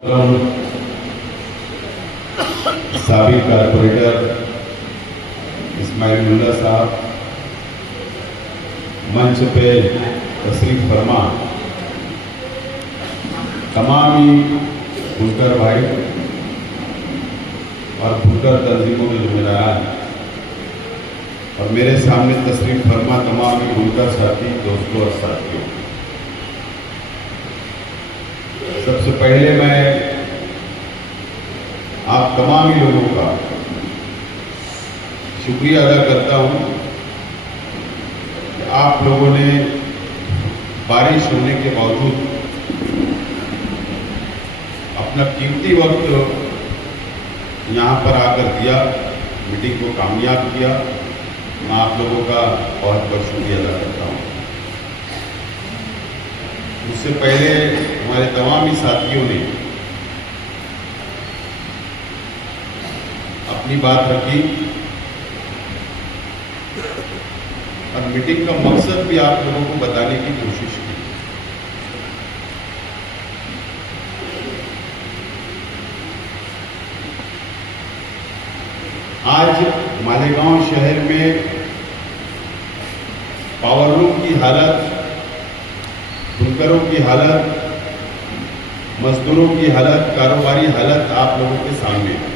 साबिक कारपोरेटर इस्माइल मुल्ला साहब, मंच पे तशरीफ फरमा, तमाम ही बुनकर भाई और बुनकर तंजीमों के जुमेरान और मेरे सामने तशरीफ फरमा तमाम ही बुनकर साथी, दोस्तों और साथियों, सबसे पहले मैं आप तमाम ही लोगों का शुक्रिया अदा करता हूं कि आप लोगों ने बारिश होने के बावजूद अपना कीमती वक्त यहाँ पर आकर दिया, मीटिंग को कामयाब किया। मैं आप लोगों का बहुत बहुत शुक्रिया अदा करता हूँ। उससे पहले हमारे तमाम ही साथियों ने अपनी बात रखी और मीटिंग का मकसद भी आप लोगों को बताने की कोशिश की। आज मालेगांव शहर में पावरलूम की हालत, बुनकरों की हालत, मजदूरों की हालत, कारोबारी हालत आप लोगों के सामने है।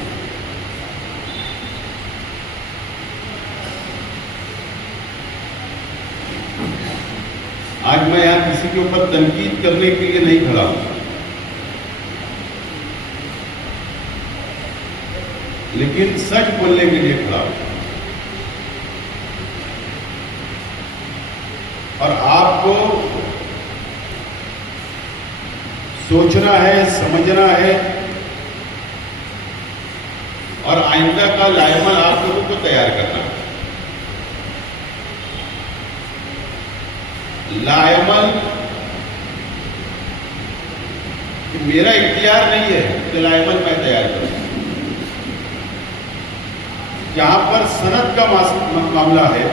आज मैं यहाँ किसी के ऊपर तनकीद करने के लिए नहीं खड़ा हूं, लेकिन सच बोलने के लिए खड़ा हूं। और आपको सोचना है, समझना है और आइंदा का लायमल आप लोगों को तैयार करना है। लायमल मेरा इख्तियार नहीं है कि लायमल मैं तैयार करूं। जहां पर सनद का मामला है,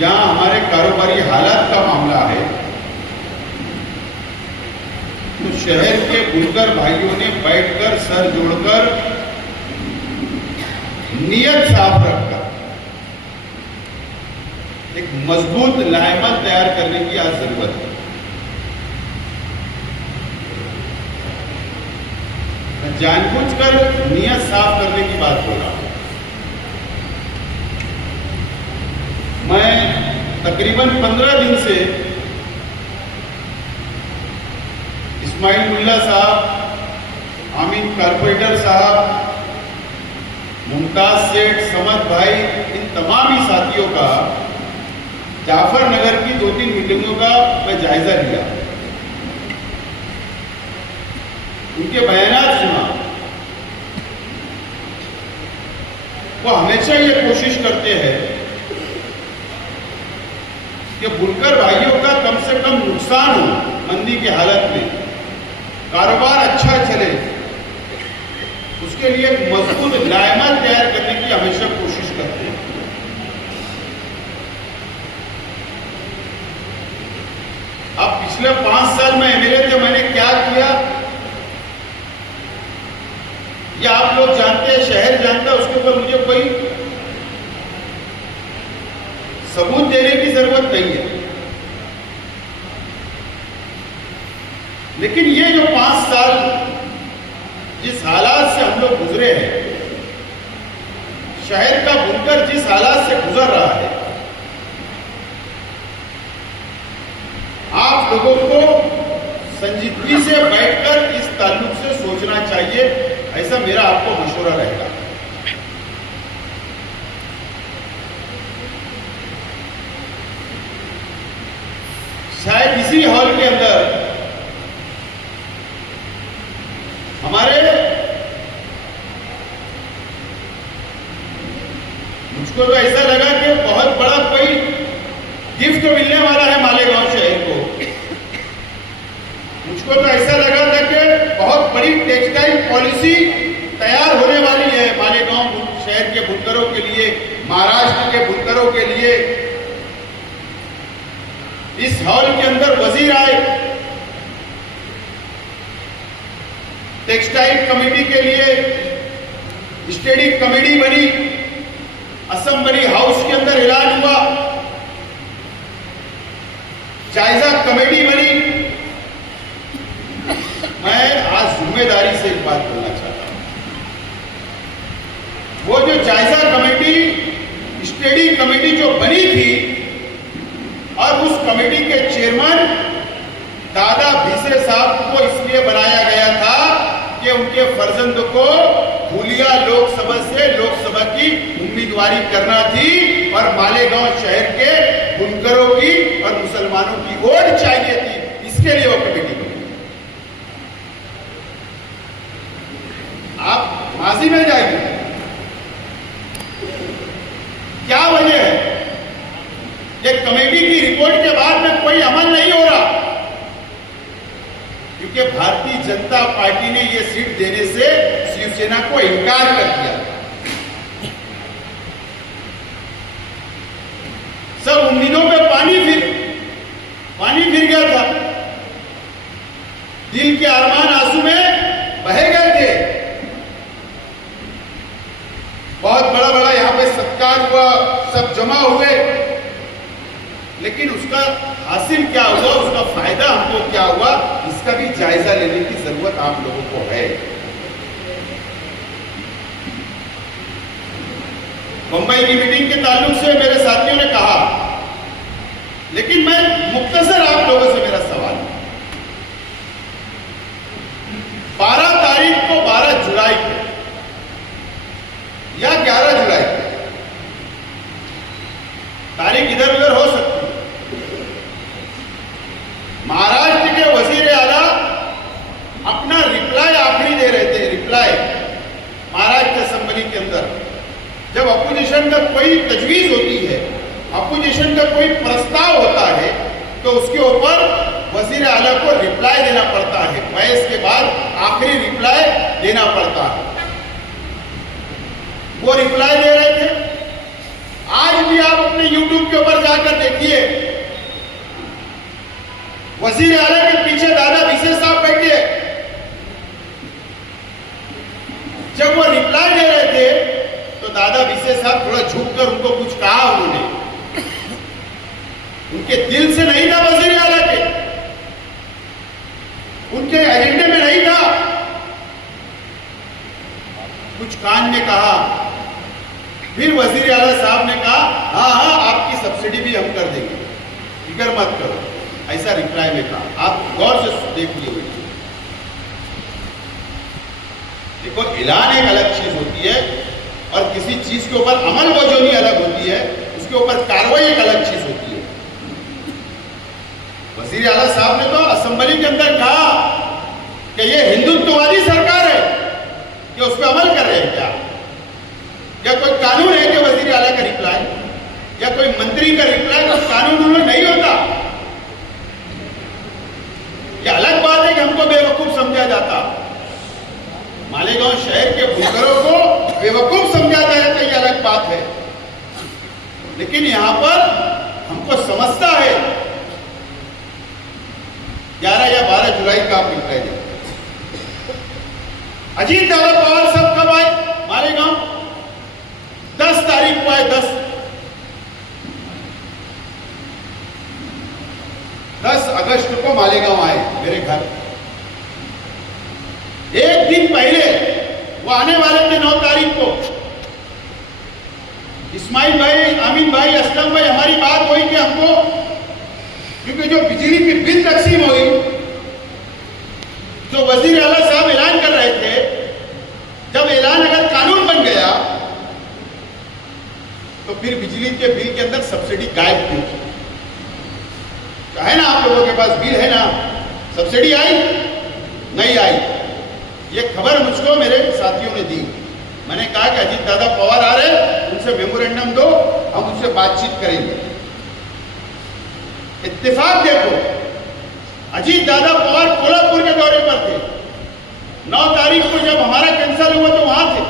जहां हमारे कारोबारी हालात का मामला है, तो शहर के बुनकर भाइयों ने बैठकर सर जोड़कर नियत साफ रखकर एक मजबूत लायमल तैयार करने की आज जरूरत है। मैं जानबूझकर नियत साफ करने की बात बोल रहा हूं। मैं तकरीबन 15 दिन से इस्माइल मुल्ला साहब, आमीन कारपोरेटर साहब, मुमताज सेठ, समद भाई, इन तमाम ही साथियों का जाफर नगर की 2-3 मीटिंगों का मैं जायजा लिया, उनके बयानात सुना। वो हमेशा ये कोशिश करते हैं कि बुनकर भाइयों का कम से कम नुकसान हो, मंदी की हालत में कारोबार अच्छा चले, उसके लिए एक मजबूत लायमल तैयार करने की हमेशा कोशिश करते हैं। अब पिछले 5 साल में एमएलए थे, मैंने क्या किया ये आप लोग जानते हैं, शहर जानता है, उसके ऊपर मुझे कोई सबूत देने की जरूरत नहीं है। लेकिन ये जो 5 साल जिस हालात से हम लोग गुजरे हैं, शहर का बुनकर जिस हालात से गुजर रहा है, आप लोगों को संजीदगी से बैठकर इस ताल्लुक से सोचना चाहिए, ऐसा मेरा आपको मशवरा रहेगा। शायद इसी हॉल के अंदर हमारे मुझको तो ऐसा लगा कि बहुत बड़ा कोई गिफ्ट मिलने वाला है मालेगांव शहर को। मुझको तो ऐसा लगा था कि बहुत बड़ी टेक्सटाइल पॉलिसी तैयार होने वाली है मालेगांव शहर के बुनकरों के लिए, महाराष्ट्र के बुनकरों के लिए। इस हॉल के अंदर वजीर आए, टेक्सटाइल कमेटी के लिए स्टडी कमेटी बनी, असेंबली हाउस के अंदर ऐलान हुआ, जायजा कमेटी बनी। मैं आज जिम्मेदारी से एक बात बोलना चाहता हूं, वो जो जायजा कमेटी, स्टडी कमेटी जो बनी थी, और उस कमेटी के चेयरमैन दादा भिसे साहब को इसलिए बनाया गया था कि उनके फर्जंद को फूलिया लोकसभा से लोकसभा की उम्मीदवारी करना थी और मालेगांव शहर के बुनकरों की और मुसलमानों की वोट चाहिए थी, इसके लिए वो कमेटी बनी। आप माजी में जाइए, क्या वजह है? ये कमेटी की रिपोर्ट के बाद में कोई अमल नहीं हो रहा, क्योंकि भारतीय जनता पार्टी ने यह सीट देने से शिवसेना को इनकार कर दिया। सब उम्मीदों पे पानी फिर गया था, दिल के अरमान आंसू में बहे गए थे। बहुत बड़ा बड़ा यहां पे सत्कार हुआ, सब जमा हुए, लेकिन उसका हासिल क्या हुआ, उसका फायदा हमको क्या हुआ, इसका भी जायजा लेने की जरूरत आप लोगों को है। मुंबई की मीटिंग के ताल्लुक से मेरे साथियों ने कहा, लेकिन मैं मुख्तसर आप लोगों से मेरा सवाल, 12 तारीख को, 12 जुलाई को या 11 जुलाई को, तारीख इधर उधर हो सकती, महाराष्ट्र के वजीर आला अपना रिप्लाई आखिरी दे रहे थे, रिप्लाई महाराष्ट्र असेंबली के अंदर। जब अपोजिशन का कोई तजवीज होती है, अपोजिशन का कोई प्रस्ताव होता है, तो उसके ऊपर वजीर आला को रिप्लाई देना पड़ता है, बहस के बाद आखिरी रिप्लाई देना पड़ता है। वो रिप्लाई दे रहे थे। आज भी आप अपने यूट्यूब के ऊपर जाकर देखिए, वजीर आला के पीछे दादा भिसे साहब बैठे। जब वो रिप्लाई दे रहे थे तो दादा भिसे साहब थोड़ा झुककर उनको कुछ कहा, उन्होंने, उनके दिल से नहीं था वजीर आला के, उनके एजेंडे में नहीं था, कुछ कान में कहा। फिर वजीर आला साहब ने कहा, हाँ हाँ आपकी सब्सिडी भी हम कर देंगे, फिक्र मत करो, ऐसा रिप्लाई में कहा। आप गौर से देखिए वीडियो। देखो, ऐलान एक अलग चीज होती है और किसी चीज के ऊपर अमल वजोनी अलग होती है, उसके ऊपर कार्रवाई एक अलग चीज होती है। वजीर आला साहब ने तो असेंबली के अंदर कहा कि ये हिंदुत्ववादी सरकार है कि उस पर अमल कर रहे हैं क्या? या कोई कानून है कि वजीर आला का रिप्लाई या कोई मंत्री का रिप्लाई तो कानून उन्होंने नहीं होता। यह अलग बात है कि हमको बेवकूफ समझा जाता, मालेगांव शहर के बुनकरों को बेवकूफ समझा जाए तो यह अलग बात है, लेकिन यहां पर हमको समझता है। 11 या 12 जुलाई का आप रिप्लाई दें। अजीत दादा पवार सब कब आए मालेगांव? 10 तारीख को आए, 10 अगस्त को मालेगांव आए मेरे घर। एक दिन पहले वो आने वाले थे 9 तारीख को। इस्माइल भाई, आमीन भाई, असलम भाई, हमारी बात हुई कि हमको, क्योंकि जो बिजली की बिल तकसीम हुई, जो वजीर आला साहब ऐलान कर रहे थे, जब ऐलान अगर कानून बन गया तो फिर बिजली के बिल के अंदर सब्सिडी गायब क्यों की? है ना, आप लोगों के पास बिल है ना, सब्सिडी आई नहीं आई? ये खबर मुझको मेरे साथियों ने दी। मैंने कहा कि अजीत दादा पवार आ रहे, उनसे मेमोरेंडम दो, हम उनसे बातचीत करेंगे। इत्तेफाक देखो, अजीत दादा पवार कोल्हापुर के दौरे पर थे। 9 तारीख को जब हमारा कैंसिल हुआ तो वहां थे।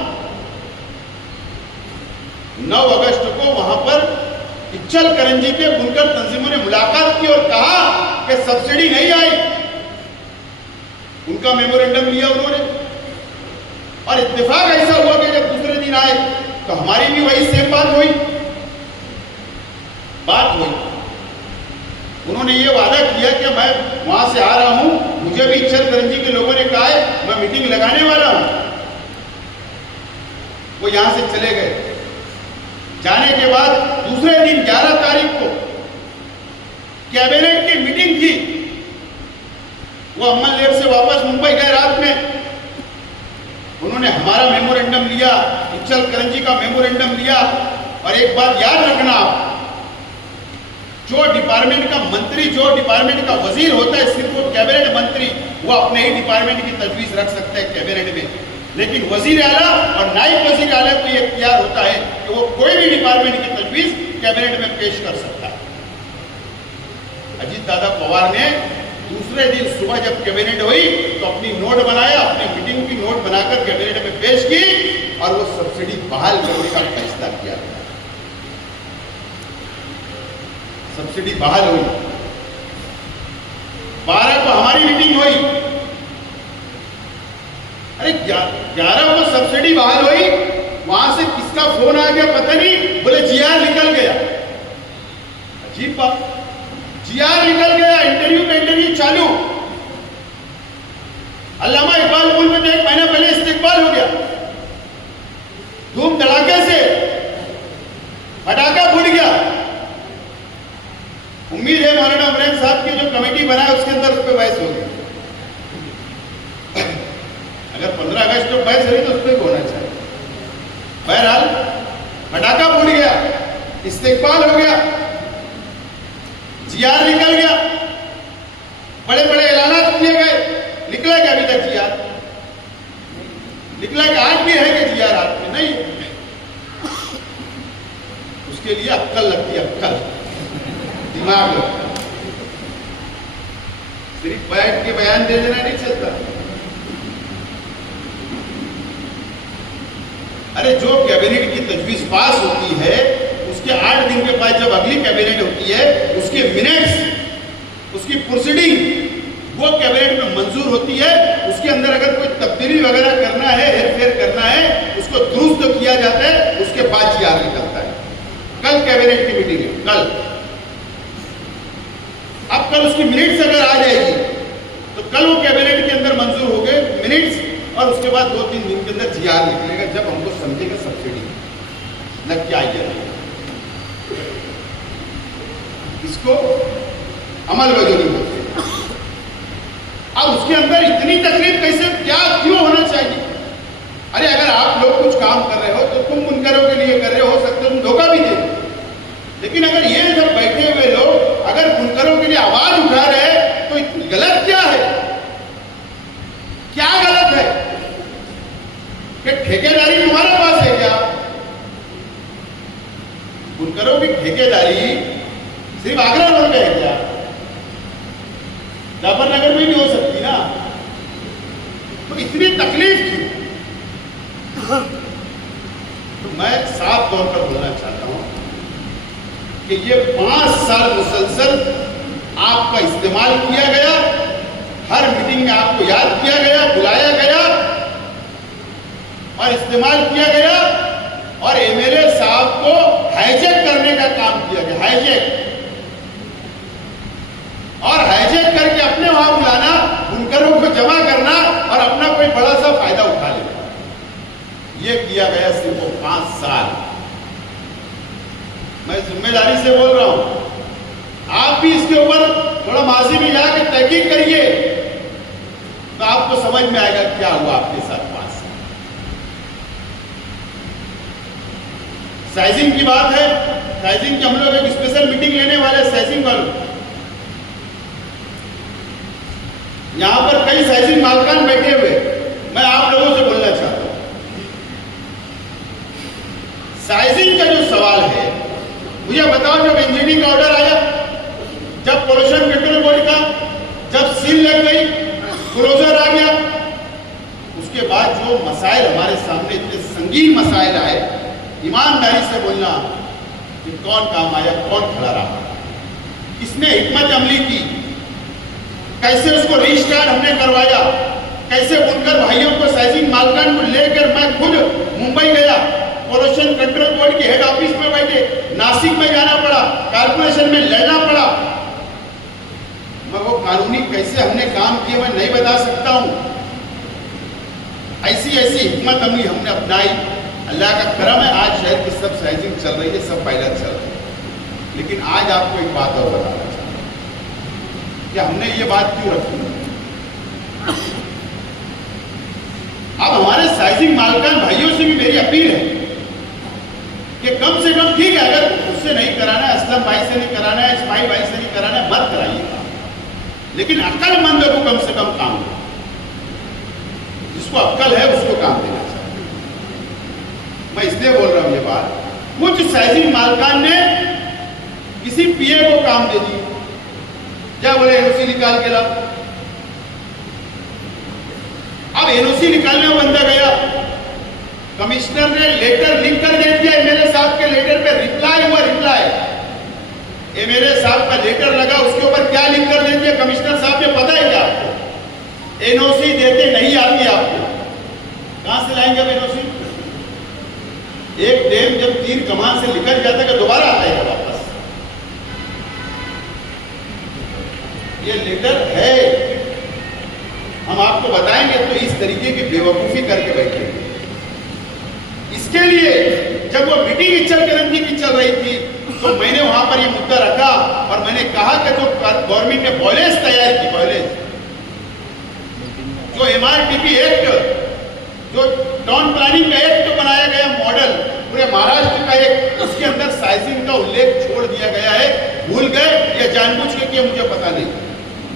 9 अगस्त को वहां पर इच्चल करंजी के बुनकर तंजीमों ने मुलाकात की और कहा कि सब्सिडी नहीं आई। उनका मेमोरेंडम लिया उन्होंने, और इत्तेफाक ऐसा हुआ कि जब दूसरे दिन आए तो हमारी भी वही सेम बात हुई। उन्होंने ये वादा किया कि मैं वहां से आ रहा हूं, मुझे भी इचलकरंजी के लोगों ने कहा है मैं मीटिंग लगाने वाला हूं। वो यहां से चले गए। जाने के बाद दूसरे दिन 11 तारीख को कैबिनेट की मीटिंग थी। वो अम्मन लेर से वापस मुंबई गए रात में। उन्होंने हमारा मेमोरेंडम लिया, इचलकरंजी का मेमोरेंडम लिया। और एक बात याद रखना, आप जो डिपार्टमेंट का मंत्री, जो डिपार्टमेंट का वजीर होता है, सिर्फ वो कैबिनेट मंत्री वो अपने ही डिपार्टमेंट की तजवीज रख सकता है कैबिनेट में, लेकिन वजीर आला और नायब वजीर आला को ये इख्तियार होता है कि वो कोई भी डिपार्टमेंट की तजवीज कैबिनेट में पेश कर सकता है। अजीत दादा पवार ने दूसरे दिन सुबह जब कैबिनेट हुई तो अपनी नोट बनाया, अपनी मीटिंग की नोट बनाकर कैबिनेट में पेश की और वो सब्सिडी बहाल करने का फैसला किया गया। सब्सिडी बहाल हुई। 12 को हमारी मीटिंग हुई। अरे 11 को सब्सिडी बहाल हुई, वहां से किसका फोन आ गया पता नहीं, बोले जीआर निकल गया। अजीब बात, जीआर निकल गया, इंटरव्यू पे इंटरव्यू चालू। अल्लामा इकबाल पुल में तो 1 महीना पहले इस्तेकबाल हो गया, धूम धड़ाके से, पटाखा फूट गया। उम्मीद है मौलाना उमरैन साहब की जो कमेटी बनाए उसके अंदर उस पर बहस होगी। अगर 15 अगस्त को बहस हुई तो उस पर होना चाहिए। बहरहाल पटाखा फूट गया, इस्तेकबाल हो गया, जीआर निकल गया, बड़े बड़े ऐलान किए गए, निकला क्या अभी तक जीआर? निकला कि आज भी है कि जीआर हाथ में नहीं? उसके लिए अक्कल लगती है, अक्कल, दिमाग लगता। सिर्फ बैठ के बयान दे देना नहीं चलता। अरे जो कैबिनेट की तजवीज पास होती है उसके 8 दिन के बाद जब अगली कैबिनेट होती है उसके मिनट्स, उसकी प्रोसीडिंग वो कैबिनेट में मंजूर होती है। उसके अंदर अगर कोई तब्दीली वगैरह करना है, हेरफेर करना है, उसको दुरुस्त किया जाता है, उसके बाद जीआर निकलता है। कल कैबिनेट की मीटिंग है, कल। अब कल उसकी मिनट्स अगर आ जाएगी तो कल वो कैबिनेट के अंदर मंजूर हो गए मिनट्स, और उसके बाद 2-3 दिन के अंदर जीआर निकलेगा, जब हमको समझेगा सब्सिडी लग क्या आई है, इसको अमल वजूरी बोलते हैं। अब उसके अंदर इतनी तकलीफ कैसे, क्या, क्यों होना चाहिए? अरे अगर आप लोग कुछ काम कर रहे हो तो तुम मुनकरों के लिए कर रहे हो सकते हो तुम धोखा भी दे, लेकिन अगर ये सब बैठे हुए लोग अगर मुनकरों के लिए आवाज उठा रहे हैं तो इतनी गलत क्या है? क्या गलत है? कि ठेकेदारी तुम्हारे पास है क्या? मुनकरों की ठेकेदारी सिर्फ आगरा रोड पे है क्या? जाफर नगर में भी हो सकती ना? तो इतनी तकलीफ क्यों? तो मैं साफ तौर पर बोलना चाहता हूं कि ये 5 साल मुसलसल आपका इस्तेमाल किया गया, हर मीटिंग में आपको याद किया गया, बुलाया गया और इस्तेमाल किया गया, और एमएलए साहब को हाईजैक करने का काम किया गया, हाईजैक, और हाईजैक करके अपने वहां बुलाना, बुनकरों को जमा करना और अपना कोई बड़ा सा फायदा उठा लेना, यह किया गया सिर्फ 5 साल। मैं जिम्मेदारी से बोल रहा हूं, आप भी इसके ऊपर थोड़ा माजी में जाकर तहकीक करिए तो आपको समझ में आएगा क्या हुआ आपके साथ 5 साल। साइजिंग की बात है, साइजिंग की हम लोग एक स्पेशल मीटिंग लेने वाले साइजिंग वालों, यहां पर कई साइजिंग मालकान बैठे हुए, मैं आप लोगों से बोलना चाहता हूं, साइजिंग का जो सवाल है, मुझे बताओ जब इंजीनियरिंग का ऑर्डर आया, जब पोल्यूशन कंट्रोल बोर्ड का जब सील लग गई, क्लोजर आ गया, उसके बाद जो मसाइल हमारे सामने इतने संगीन मसाइल आए, ईमानदारी से बोलना कि कौन काम आया, कौन खड़ा रहा, किसने हिकमत अमली की, कैसे उसको रिस्टार्ट हमने करवाया, कैसे बुनकर भाइयों को साइजिंग मालकान को लेकर मैं खुद मुंबई गया, पोल्यूशन कंट्रोल बोर्ड के हेड ऑफिस में बैठे, नासिक में जाना पड़ा, कारपोरेशन में लड़ना पड़ा। मैं वो कानूनी कैसे हमने काम किए मैं नहीं बता सकता हूं। ऐसी ऐसी हिकमत अमली हमने अपनाई। अल्लाह का करम है, आज शहर की सब साइजिंग चल रही है, सब पायलट चल रही है। लेकिन आज आपको एक बात और बताना चाहता हूं कि हमने ये बात क्यों रखी। अब हमारे साइजिंग मालकान भाइयों से भी मेरी अपील है कि कम से कम ठीक है, अगर उससे नहीं कराना है, असलम भाई से नहीं कराना है, इस्माइल भाई से नहीं कराना है, मत कराइएगा, लेकिन अक्लमंद को कम से कम काम दो। जिसको अक्ल है उसको काम देना चाहिए। मैं इसलिए बोल रहा हूं ये बात, कुछ साइजिंग मालकान ने किसी पीए को काम दे दी, क्या बोले एनओसी निकाल के ला। अब एनओसी निकालने बंदा गया, कमिश्नर ने लेटर लिख कर दे दिया, एमएलए साहब के लेटर पे रिप्लाई हुआ, रिप्लाई एमएलए साहब का लेटर लगा, उसके ऊपर क्या लिख कर दे दिया कमिश्नर साहब ने, पता है क्या आपको? एनओसी देते नहीं आती आपको। कहां से लाएंगे अब एनओसी? एक डैम जब तीर कमान से निकल जाता है दोबारा आएगा वापस। ये लेटर है, हम आपको बताएंगे तो इस तरीके की बेवकूफी करके बैठेंगे। इसके लिए जब वो मीटिंग इचलकरंजी की चल रही थी तो मैंने वहां पर ये मुद्दा रखा और मैंने कहा कि जो गवर्नमेंट ने पॉलिसी तैयार की, पॉलिसी जो एमआरटीपी एक्ट, जो टाउन प्लानिंग का एक्ट बनाया गया मॉडल पूरे महाराष्ट्र का एक, उसके अंदर साइजिंग का उल्लेख छोड़ दिया गया है। भूल गए या जानबूझ के किया मुझे पता नहीं,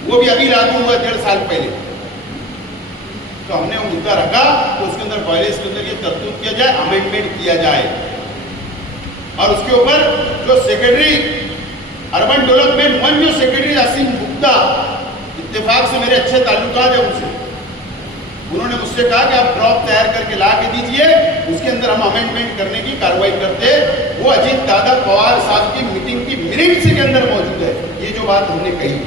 वो भी अभी लागू हुआ 1.5 साल पहले। तो हमने वो मुद्दा रखा तो उसके अंदर पॉलिसी के अंदर ये तरतूब किया जाए, अमेंडमेंट किया जाए और उसके ऊपर जो सेक्रेटरी अर्बन डेवलपमेंट वन, जो सेक्रेटरी असीम गुप्ता, इत्तेफाक से मेरे अच्छे ताल्लुकात है उनसे, उन्होंने मुझसे कहा कि आप ड्रॉप तैयार करके ला के दीजिए, उसके अंदर हम अमेंडमेंट करने की कार्रवाई करते। वो अजीत दादा पवार साहब की मीटिंग की मिनट्स के अंदर मौजूद है ये जो बात हमने कही।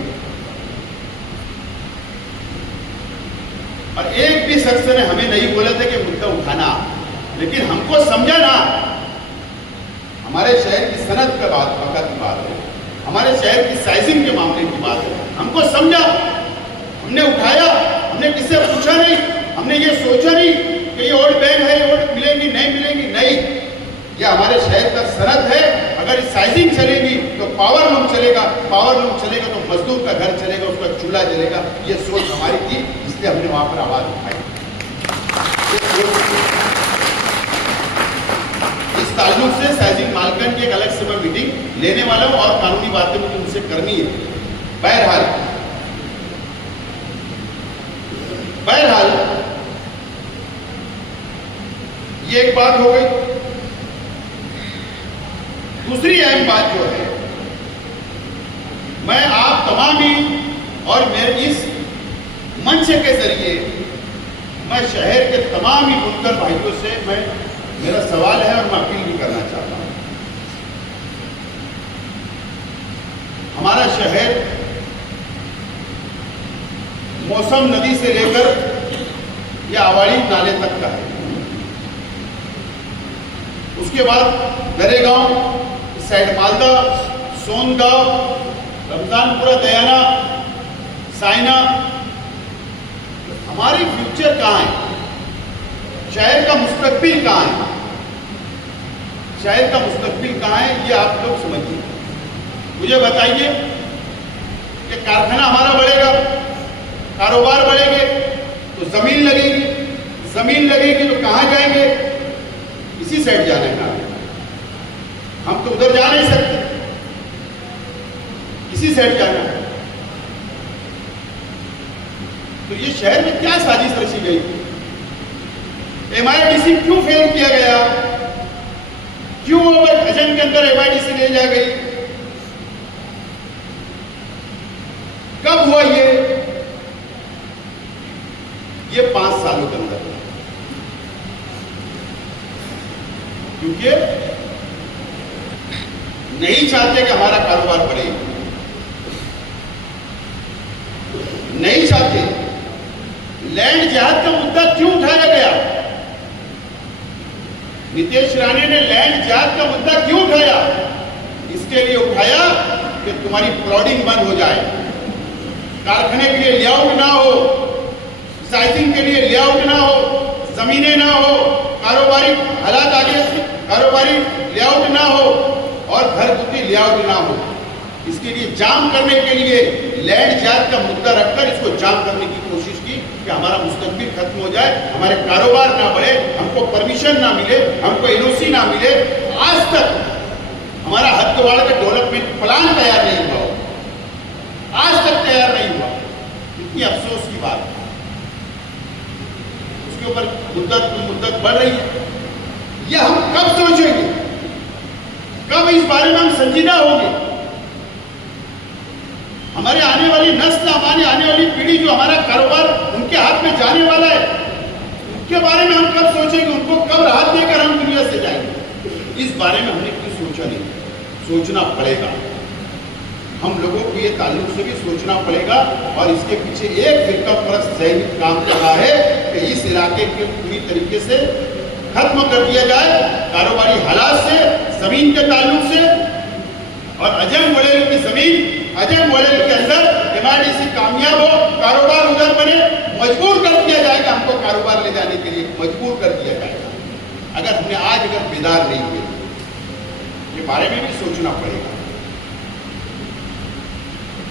और एक भी शख्स ने हमें नहीं बोला था कि मुद्दा उठाना, लेकिन हमको समझा ना, हमारे शहर की सनत का बात, वक्त की बात है, हमारे शहर की साइजिंग के मामले की बात है, हमको समझा, हमने उठाया, हमने किससे पूछा नहीं, हमने ये सोचा नहीं कि ये वोट बैंक है, ये वोट मिलेंगी नहीं मिलेंगी, नहीं, ये हमारे शहर का सनत है। अगर साइजिंग चलेगी तो पावर लूम चलेगा, पावर लूम चलेगा तो मजदूर का घर चलेगा, उसका चूल्हा चलेगा। ये सोच हमारी थी, इसलिए हमने वहां पर आवाज उठाई। इस ताल्लुक से साइजिंग मालकन की एक अलग से मैं मीटिंग लेने वाला हूं और कानूनी बातें मुझे उनसे करनी है। बहरहाल ये एक बात हो गई। दूसरी अहम बात जो है, मैं आप तमाम ही और मेरे इस मंच के जरिए मैं शहर के तमाम ही बुनकर भाइयों से मेरा सवाल है और मैं अपील भी करना चाहता हूं। हमारा शहर मौसम नदी से लेकर या आवाड़ी नाले तक का है, उसके बाद दरेगांव, इस साइड मालदा, सोनगांव, रमजानपुरा, दयाना, साइना। हमारी फ्यूचर कहाँ है? शहर का मुस्तकबिल कहाँ है? शहर का मुस्तकबिल कहाँ है ये आप लोग समझिए। मुझे बताइए कि कारखाना हमारा बढ़ेगा, कारोबार बढ़ेंगे तो जमीन लगेगी, जमीन लगेगी तो कहां जाएंगे? इसी साइड जाने का, हम तो उधर जा नहीं सकते, इसी साइड जाना है। तो ये शहर में क्या साजिश रची गई? एमआईडीसी क्यों फेल किया गया? क्यों भजन के अंदर एमआईडीसी ले जा गई? कब हुआ ये 5 सालों के अंदर, क्योंकि नहीं चाहते कि हमारा कारोबार बढ़े, नहीं चाहते। लैंड जिहाद का मुद्दा क्यों उठाया गया? नीतीश राणे ने लैंड जात का मुद्दा क्यों उठाया? इसके लिए उठाया कि तुम्हारी प्लॉटिंग बंद हो जाए, कारखाने के लिए लेआउट ना हो, साइजिंग के लिए लेआउट ना हो, जमीनें ना हो, कारोबारी हालात आगे, कारोबारी लेआउट ना हो और घरगुती लेआउट ना हो। इसके लिए जाम करने के लिए लैंड जात का मुद्दा रखकर इसको जाम करने की कोशिश की कि हमारा मुस्तकबिल खत्म हो जाए, हमारे कारोबार ना बढ़े, हमको परमिशन ना मिले, हमको एनओसी ना मिले। आज तक हमारा हथकवाड़ा का डेवलपमेंट प्लान तैयार नहीं हुआ, आज तक तैयार नहीं हुआ। इतनी अफसोस की बात है। उसके ऊपर मुद्दत बढ़ रही है। यह हम कब सोचेंगे, कब इस बारे में हम संजीदा होंगे? हमारे आने वाली नस्ल, हमारी आने वाली पीढ़ी, जो हमारा कारोबार उनके हाथ में जाने वाला है, उनके बारे में हम कब सोचेंगे? उनको कब राहत देकर हम दुनिया से जाएंगे? इस बारे में हमने क्यों सोचा नहीं? सोचना पड़ेगा। हम लोगों को ये ताल्लुक से भी सोचना पड़ेगा। और इसके पीछे एक फिरका परस्त सैनिक काम कर रहा है कि इस इलाके के पूरी तरीके से खत्म कर दिया जाए, कारोबारी हालात से, जमीन के ताल्लुक से। और अजय मोलेल की जमीन, अजय मोलेल के अंदर एमआईडीसी कामयाब हो, कारोबार उधर बने, मजबूर कर दिया जाएगा। हमको कारोबार ले जाने के लिए मजबूर कर दिया जाएगा। अगर हमने आज बेदार नहीं हुए, ये बारे में भी सोचना पड़ेगा।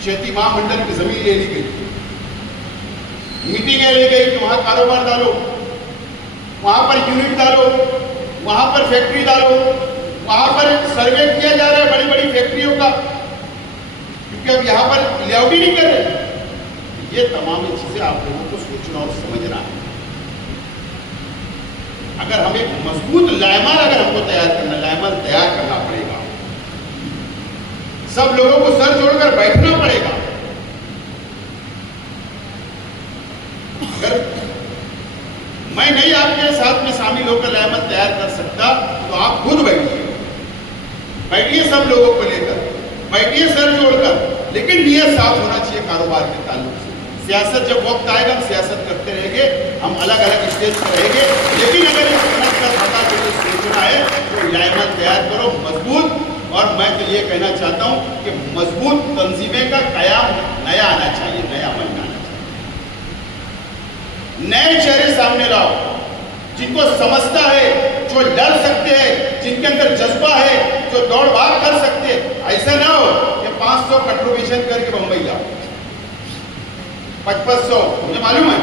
खेती महामंडल की जमीन ले ली गई, मीटिंगें ले गई कि वहां कारोबार डालो, वहां पर यूनिट डालो, वहां पर फैक्ट्री डालो, वहां पर सर्वे किया जा रहा है बड़ी बड़ी फैक्ट्रियों का, क्योंकि अब यहां पर लेआउट ही नहीं कर रहे। ये तमाम चीजें आप लोगों को सोचना और समझना है। अगर हम एक मजबूत लाइमर अगर हमको तैयार करना, लाइमर तैयार करना पड़ेगा। सब लोगों को सर जोड़कर बैठना पड़ेगा। अगर मैं नहीं आपके साथ में शामिल होकर लाइमर तैयार कर सकता, तो आप खुद बैठिए, बैठिए सब लोगों को लेकर, बैठिए सर जोड़कर। लेकिन नियत साफ होना चाहिए कारोबार के ताल्लुक से। सियासत जब वक्त आएगा हम सियासत करते रहेंगे, हम अलग अलग स्टेज पर रहेंगे। लेकिन अगर इस समझ कर पता चले सोचना है तो लाइमर तैयार करो मजबूत। और मैं तो ये कहना चाहता हूं कि मजबूत तंजीमें का कयाम नया आना चाहिए, नया बनना आना चाहिए। नए चेहरे सामने लाओ, जिनको समझता है, जो लड़ सकते हैं, जिनके अंदर जज्बा है, जो दौड़ भाग कर सकते हैं। ऐसा ना हो कि 500 कंट्रीब्यूशन करके बंबई जाओ, 5500, मुझे मालूम है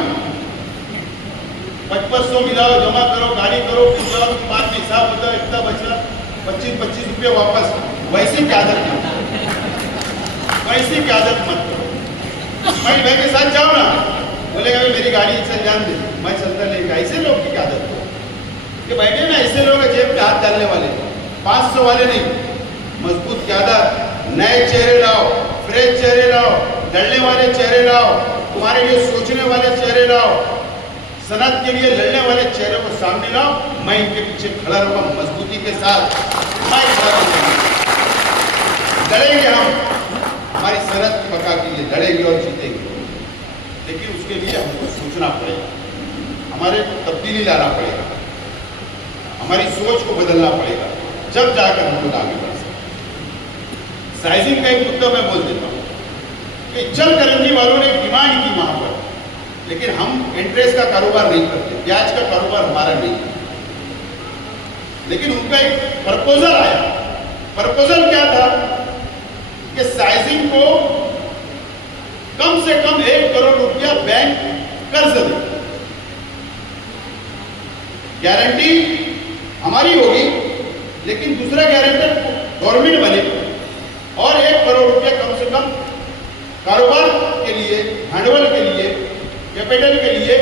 5500 मिलाओ, जमा करो, गाड़ी करो, जाओ, बाद में हिसाब होता है, इतना बचा 25-25 रुपये वापस। वैसी की आदत मत करो, वैसी की आदत मत करो। भाई भाई के साथ जाओ ना, बोलेगा मेरी गाड़ी चल जान दे, मैं चलता लेगा। ऐसे लोग की आदत हो कि बैठे ना, ऐसे लोग जेब पे हाथ डालने वाले, 500 वाले नहीं। मजबूत की आदत, नए चेहरे लाओ, फ्रेश चेहरे लाओ, लड़ने वाले चेहरे लाओ, तुम्हारे लिए सोचने वाले चेहरे लाओ, सनत के लिए लड़ने वाले चेहरे को सामने लाओ। मैं इनके पीछे खड़ा रहूंगा मजबूती के साथ, मैं खड़ा रहूंगा। लड़ेंगे हम हमारी सनत की बका के लिए, लड़ेंगे और जीतेंगे। लेकिन उसके लिए हमको सोचना पड़ेगा, हमारे को तब्दीली लाना पड़ेगा, हमारी सोच को बदलना पड़ेगा, जब जाकर हम लोग आगे बढ़ सकते। साइजिंग का एक मुद्दा मैं बोल देता हूँ कि चल करंजी वालों ने डिमांड की वहां पर, लेकिन हम इंटरेस्ट का कारोबार नहीं करते, ब्याज का कारोबार हमारा नहीं है। लेकिन उनका एक प्रपोजल आया। प्रपोजल क्या था कि साइजिंग को कम से कम 1 करोड़ रुपया बैंक कर्ज दे, गारंटी हमारी होगी, लेकिन दूसरा गारंटर गवर्नमेंट बने और 1 करोड़ रुपया कम से कम कारोबार के लिए, हैंडओवर के लिए, कैपिटल के लिए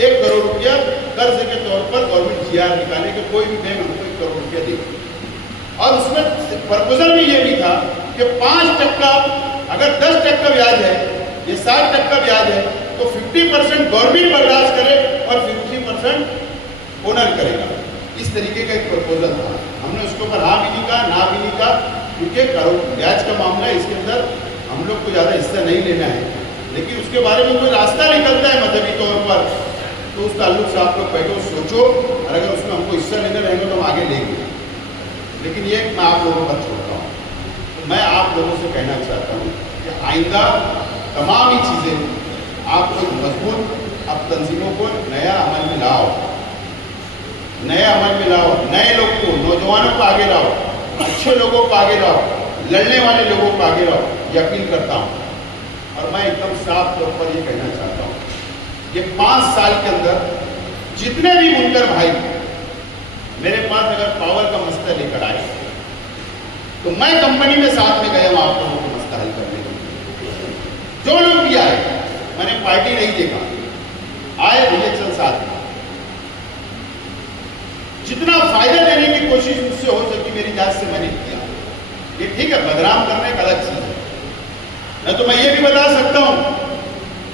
1 करोड़ रुपया कर्ज के तौर पर गवर्नमेंट जीआर निकाले कि कोई भी बैंक हमको 1 करोड़ रुपया दे। और उसमें प्रपोजल में यह भी था कि 5%, अगर 10% ब्याज है, ये 60% ब्याज है, तो 50% गवर्नमेंट बर्दाश्त करे और 50% ओनर करेगा। इस तरीके का एक प्रपोजल था। हमने उसके ऊपर हाँ भी नहीं कहा, ना भी नहीं कहा, क्योंकि ब्याज का मामला है, इसके अंदर हम लोग को ज़्यादा हिस्सा नहीं लेना है। लेकिन उसके बारे में कोई रास्ता निकलता है मजहबी तौर पर तो उस ताल्लुक से आप लोग बैठो, सोचो, और अगर उसमें हमको हिस्सा लेना रहेगा तो हम आगे लेंगे। लेकिन ये मैं आप लोगों पर छोड़ता हूँ। तो मैं आप लोगों से कहना चाहता हूँ कि आइंदा तमाम ही चीज़ें आप लोग मजबूत, अब तंजीमों को नया अमल में लाओ, नए अमल में लाओ, नए लोग को, नौजवानों को आगे लाओ, अच्छे लोगों को आगे लाओ, लड़ने वाले लोगों को आगे लाओ। यकीन करता हूँ और मैं एकदम साफ तौर पर ये कहना चाहता हूँ कि 5 साल के अंदर जितने भी मुनकर भाई मेरे पास अगर पावर का मसला लेकर आए तो मैं कंपनी में साथ में गया हूं आप लोगों को मसला हल करने के लिए। जो लोग भी आए, मैंने पार्टी नहीं देखा, आए भैया चल साथ में, जितना फायदा देने की कोशिश मुझसे हो सकी मेरी जात से मैंने किया। ये ठीक है, बदनाम करने एक अलग चीज है। न तो मैं ये भी बता सकता हूं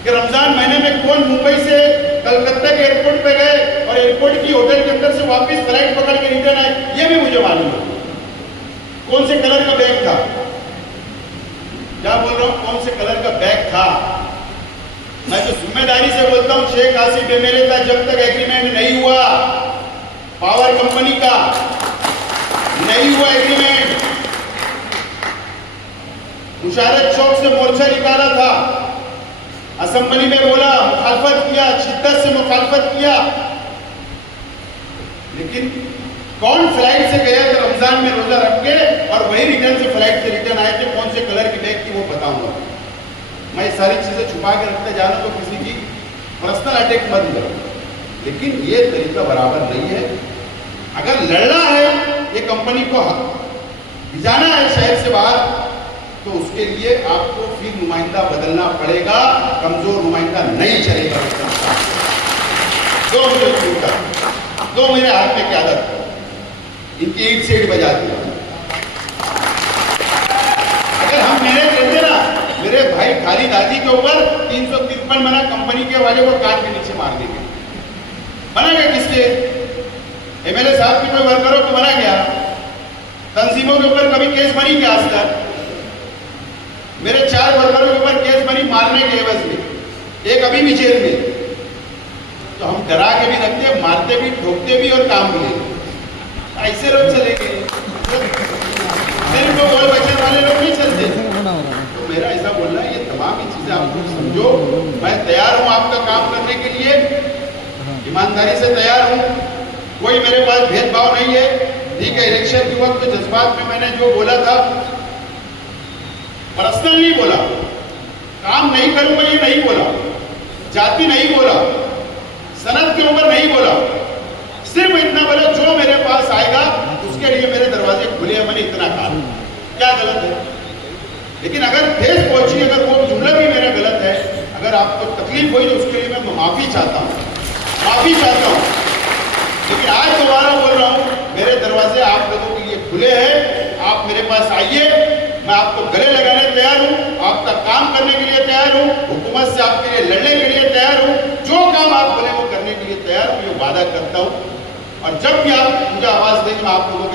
कि रमजान महीने में कौन मुंबई से कलकत्ता के एयरपोर्ट पे गए और एयरपोर्ट की होटल के अंदर से वापस फ्लाइट पकड़ के रिटर्न आए, ये भी मुझे मालूम है। कौन से कलर का बैग था, क्या बोल रहा हूं, कौन से कलर का बैग था। मैं तो जिम्मेदारी से बोलता हूं, शेख आसिफ एमएलए का जब तक एग्रीमेंट नहीं हुआ, पावर कंपनी का नहीं हुआ एग्रीमेंट, मुशारत चौक से मोर्चा निकाला था, असेंबली में बोला, मुखालफत किया, शिद्दत से मुखालफत किया। लेकिन कौन फ्लाइट से गया था रमजान में रोजा रख के और वही रिटर्न से फ्लाइट से रिटर्न आए थे, कौन से कलर की बैग थी वो बताऊंगा। मैं ये सारी चीजें छुपा के रखते जाना तो किसी की पर्सनल अटैक मत करो, लेकिन ये तरीका बराबर नहीं है। अगर लड़ना है, ये कंपनी को भिजाना है शहर से बाहर, तो उसके लिए आपको फिर नुमाइंदा बदलना पड़ेगा, कमजोर नुमाइंदा नहीं चलेगा। दो मुझे छूटा, दो मेरे हाथ में क्या आदत है, इनकी ईट से ईट बजा दिया। अगर हम मेरे कहते ना, मेरे भाई खाली दादी के ऊपर 353 मना कंपनी के वाले को कान के नीचे मार देंगे। बना गया किसके, एमएलए साहब की कोई वर्करों को बना गया, तंजीमों के ऊपर कभी केस बनी क्या आज तक? मेरे 4 वर्करों के ऊपर केस बनी मारने के एवज में, एक अभी भी जेल में। तो हम डरा के भी रखते हैं, मारते भी, ठोकते भी और काम भी लेते। ऐसे लोग चलेंगे, सिर्फ गोल बचत वाले लोग नहीं चलते। तो मेरा ऐसा बोलना है, ये तमाम ही चीजें आप लोग समझो। मैं तैयार हूं आपका काम करने के लिए, ईमानदारी से तैयार हूं, कोई मेरे पास भेदभाव नहीं है। ठीक है, इलेक्शन के वक्त जज्बात में मैंने जो बोला था, पर्सनल नहीं बोला, काम नहीं करूंगा ये नहीं बोला, जाति नहीं बोला, सनद के ऊपर नहीं बोला, सिर्फ इतना बोला जो मेरे पास आएगा उसके लिए मेरे दरवाजे खुले हैं, मैंने इतना कहा। क्या गलत है? लेकिन अगर ठेस पहुंची, अगर वो जुमला भी मेरा गलत है, अगर आपको तकलीफ हुई तो उसके लिए मैं माफी चाहता हूँ, माफी चाहता हूँ। लेकिन आज दोबारा बोल रहा हूँ, मेरे दरवाजे आप लोगों के लिए खुले हैं, आप मेरे पास आइए, मैं आपको गले लगाने तैयार हूं, आपका काम करने के लिए तैयार हूं, हुकूमत से आपके लिए लड़ने के लिए तैयार हूं, जो काम आप बोले वो करने के लिए तैयार हूं, ये वादा करता हूं। और जब भी आप मुझे आवाज देंगे, मैं आप लोगों के